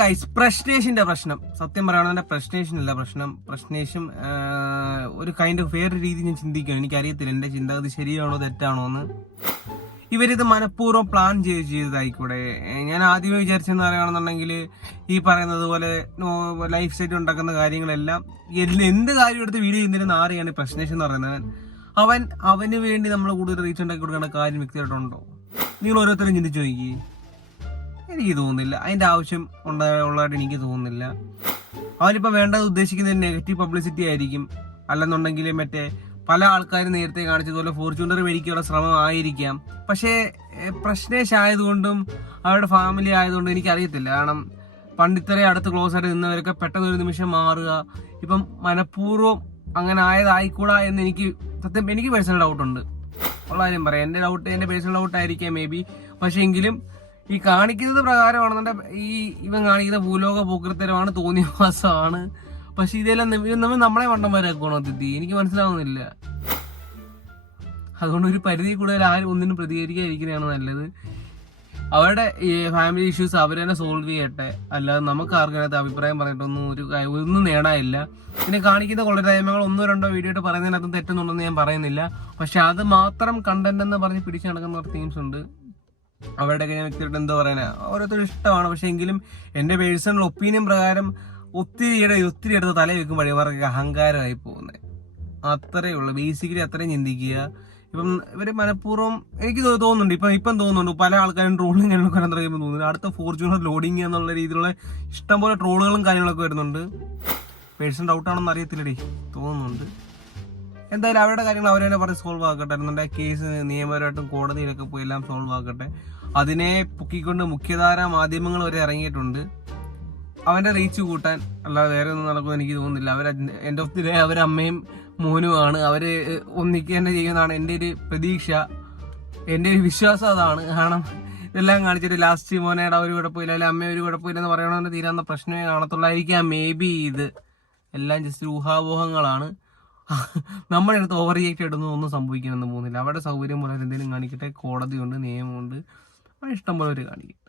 Guys പ്രശ്നേഷിന്റെ പ്രശ്നം. സത്യം പറയണ പ്രശ്നേഷൻ അല്ല പ്രശ്നം. പ്രശ്നേഷും ഒരു കൈൻഡ് ഓഫ് വേറെ രീതി ഞാൻ ചിന്തിക്കുകയാണ്. എനിക്കറിയത്തില്ല എന്റെ ചിന്താഗതി ശരിയാണോ തെറ്റാണോ എന്ന്. ഇവരിത് മനഃപൂർവം പ്ലാൻ ചെയ്ത് ചെയ്തതായിക്കൂടെ? ഞാൻ ആദ്യമേ വിചാരിച്ചെന്ന് പറയുകയാണെന്നുണ്ടെങ്കിൽ ഈ പറയുന്നത് പോലെ ലൈഫ് സെറ്റ് ഉണ്ടാക്കുന്ന കാര്യങ്ങളെല്ലാം എന്ത് കാര്യം എടുത്ത് വീഡിയോ ചെയ്യുന്നതിന് ആരെയാണ് പ്രശ്നേഷൻ എന്ന് പറയുന്നത് അവൻ അവന് വേണ്ടി നമ്മൾ കൂടുതൽ റീച്ച് ഉണ്ടാക്കി കൊടുക്കേണ്ട കാര്യം വ്യക്തിയായിട്ടുണ്ടോ? നിങ്ങൾ ഓരോരുത്തരും ചിന്തിച്ചു നോക്കി എനിക്ക് തോന്നുന്നില്ല. അതിന്റെ ആവശ്യം ഉണ്ട- ഉള്ളതായിട്ട് എനിക്ക് തോന്നുന്നില്ല. അവനിപ്പോ വേണ്ടത് ഉദ്ദേശിക്കുന്നത് നെഗറ്റീവ് പബ്ലിസിറ്റി ആയിരിക്കും. അല്ലെന്നുണ്ടെങ്കിൽ മറ്റേ പല ആൾക്കാരും നേരത്തെ കാണിച്ചതുപോലെ ഫോർച്യൂണർ മേടിക്കാനുള്ള ശ്രമം ആയിരിക്കാം. പക്ഷേ പ്രശ്നേഷ് ആയതുകൊണ്ടും അവരുടെ ഫാമിലി ആയതുകൊണ്ടും എനിക്കറിയത്തില്ല. കാരണം പണ്ട് ഇത്രയും അടുത്ത് ക്ലോസ് ആയിട്ട് നിന്നവരൊക്കെ പെട്ടെന്ന് ഒരു നിമിഷം മാറുക ഇപ്പം മനഃപൂർവം അങ്ങനെ ആയതായിക്കൂടാ എന്ന് എനിക്ക് സത്യം എനിക്ക് പേഴ്സണൽ ഡൗട്ട് ഉണ്ട്. ഉള്ള കാര്യം പറയാം. എന്റെ ഡൗട്ട് എന്റെ പേഴ്സണൽ ഡൗട്ട് ആയിരിക്കാം മേ ബി പക്ഷേ എങ്കിലും ഈ കാണിക്കുന്നത് പ്രകാരമാണെന്നുണ്ടെങ്കിൽ ഈ ഇവൻ കാണിക്കുന്ന ഭൂലോക ഭൂകൃത്തരമാണ് തോന്നിയവാസമാണ്. പക്ഷെ ഇതെല്ലാം നമ്മൾ നമ്മളെ മണ്ടന്മാരാക്കണോ തിത്തി എനിക്ക് മനസ്സിലാവുന്നില്ല. അതുകൊണ്ട് ഒരു പരിധി കൂടുതൽ ആരും ഒന്നിനും പ്രതികരിക്കാതിരിക്കുന്നതാണ് നല്ലത്. അവരുടെ ഫാമിലി ഇഷ്യൂസ് അവർ തന്നെ സോൾവ് ചെയ്യട്ടെ. അല്ലാതെ നമുക്ക് ആർക്കും അതിനകത്ത് അഭിപ്രായം പറഞ്ഞിട്ടൊന്നും ഒരു ഒന്നും നേടാനില്ല. പിന്നെ കാണിക്കുന്ന കൊള്ളരായ്മകൾ ഒന്നോ രണ്ടോ വീഡിയോ ആയിട്ട് പറയുന്നതിനകത്തും തെറ്റുന്നുണ്ടെന്ന് ഞാൻ പറയുന്നില്ല. പക്ഷെ അത് മാത്രം കണ്ടന്റ് എന്ന് പറഞ്ഞ് പിടിച്ചു നടക്കുന്ന തീംസ് ഉണ്ട്. അവരുടെയൊക്കെ ഞാൻ വ്യക്തിയായിട്ട് എന്താ പറയാനാ ഓരോരുത്തരും ഇഷ്ടമാണ്. പക്ഷെ എങ്കിലും എന്റെ പേഴ്സണൽ ഒപ്പീനിയൻ പ്രകാരം ഒത്തിരി ഇട ഒത്തിരി എടുത്ത് തല വെക്കുമ്പോഴേ വഴിമാർക്ക് അഹങ്കാരമായി പോകുന്നത് അത്രേ ഉള്ളൂ. ബേസിക്കലി അത്രയും ചിന്തിക്കുക. ഇപ്പം ഇവർ മനഃപൂർവം എനിക്ക് തോന്നുന്നുണ്ട്. ഇപ്പം ഇപ്പം തോന്നുന്നുണ്ട്. പല ആൾക്കാരും ട്രോളിങ് കാര്യങ്ങളൊക്കെ വരാൻ തുടങ്ങിയപ്പോൾ തോന്നുന്നു അടുത്ത ഫോർച്യൂണർ ലോഡിങ് എന്നുള്ള രീതിയിലുള്ള ഇഷ്ടംപോലെ ട്രോളുകളും കാര്യങ്ങളൊക്കെ വരുന്നുണ്ട്. പേഴ്സൺ ഡൗട്ടാണെന്ന് അറിയത്തില്ലടി. തോന്നുന്നുണ്ട്. എന്തായാലും അവരുടെ കാര്യങ്ങൾ അവർ തന്നെ പറഞ്ഞ് സോൾവ് ആക്കട്ടെ. എന്നുണ്ടെങ്കിൽ കേസ് നിയമപരമായിട്ടും കോടതിയിലൊക്കെ പോയി എല്ലാം സോൾവ് ആക്കട്ടെ. അതിനെ പൊക്കിക്കൊണ്ട് മുഖ്യധാര മാധ്യമങ്ങൾ വരെ ഇറങ്ങിയിട്ടുണ്ട്. അവന്റെ റീച്ച് കൂട്ടാൻ അല്ലാതെ വേറെ ഒന്നും നടക്കുമെന്ന് എനിക്ക് തോന്നുന്നില്ല. അവർ എൻഡ് ഓഫ് ദി ഡേ അവർ അമ്മയും മോനുമാണ് അവർ ഒന്നിക്കുക തന്നെ ചെയ്യുന്നതാണ്. എന്റെ ഒരു പ്രതീക്ഷ എന്റെ ഒരു വിശ്വാസം അതാണ്. കാരണം ഇതെല്ലാം കാണിച്ചിട്ട് ലാസ്റ്റ് മോനയുടെ ഒരു കുഴപ്പമില്ല അല്ലെങ്കിൽ അമ്മ ഒരു കുഴപ്പമില്ല എന്ന് പറയണമെന്ന് തീരാവുന്ന പ്രശ്നമേ കാണത്തുള്ളായിരിക്കാം. മേ ബി ഇത്. എല്ലാം ജസ്റ്റ് ഊഹാപോഹങ്ങളാണ്. നമ്മുടെ അടുത്ത് ഓവർ റിയാക്ട് ആയിട്ടൊന്നും ഒന്നും സംഭവിക്കാനൊന്നും പോകുന്നില്ല. അവരുടെ സൗകര്യം പോലെ എന്തെങ്കിലും കാണിക്കട്ടെ കോടതിയുണ്ട് നിയമമുണ്ട്. അവിടെ ഇഷ്ടം പോലെ അവർ കാണിക്കും.